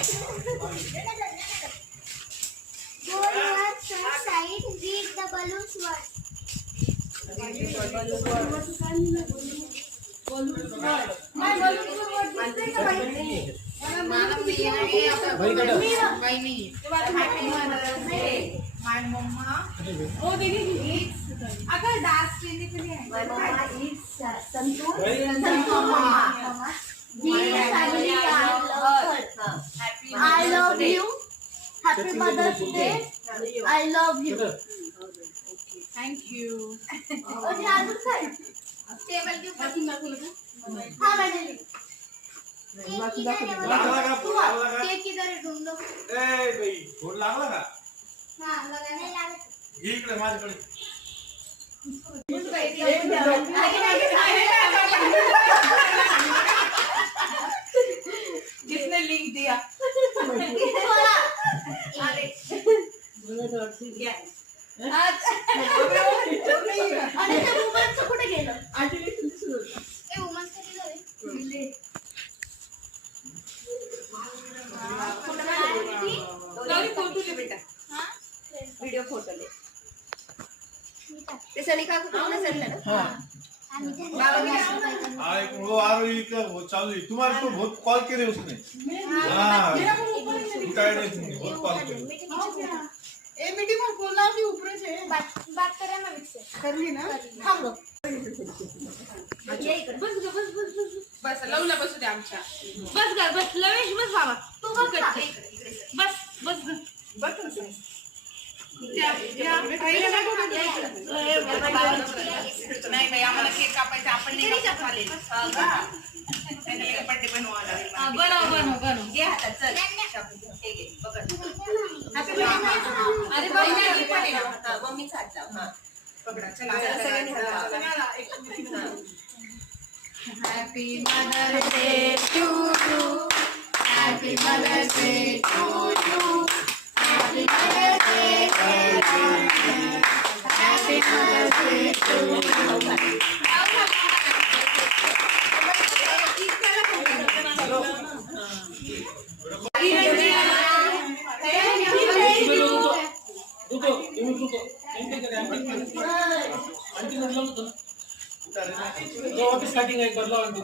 words on side. Read the balloons word. My balloons word दिसते का बाई? Happy Mother's Day. My mama. Oh दीदी. अगर dance करने के लिए. My mama is santoor. Mama. We family are loved. I love you. Happy Mother's Day. I love you. Thank you. और याद रखना टेबल के ऊपर हाँ मैंने केक किधर है ढूंढ लो ए भाई फोन लागला का हाँ लगाने लगा घे इकडे माझ्याकडे किसने लिंक दिया? अरे ते वुमन्स कुठे गेलं आंटी सुरू ए वुमन्स किती झाले फोटो ले बेटा हां वीडियो फोटो ले ते सनी काकू कोण असेल ना हां आम्ही आय वो आ रही का वो चालू है तुम्हारे तो बहुत कॉल करे उसने हां उठाए नहीं तुमने बहुत कॉल करे ए मीटिंग में बोला कि ऊपर से बात करें ना विक्से कर ली ना थांब लो ये इकडे बस बस लवला बसू दे आमच्या बस ग बस लवेश बस बाबा तू बघ ना बस बस बस नाही बाई आम्हाला केक कापायचा आपण नाही कापत चालेल बर्थडे बनवायला बनव बनव बनव घे हातात चल हे घे बघ अरे मम्मी मम्मीचा हात लाव हां पकडा चला सगळ्यांनी हात लावा happy mother's day to you happy mother's day to you happy mother's day happy mother's day to you starting एक बदलाव आणतो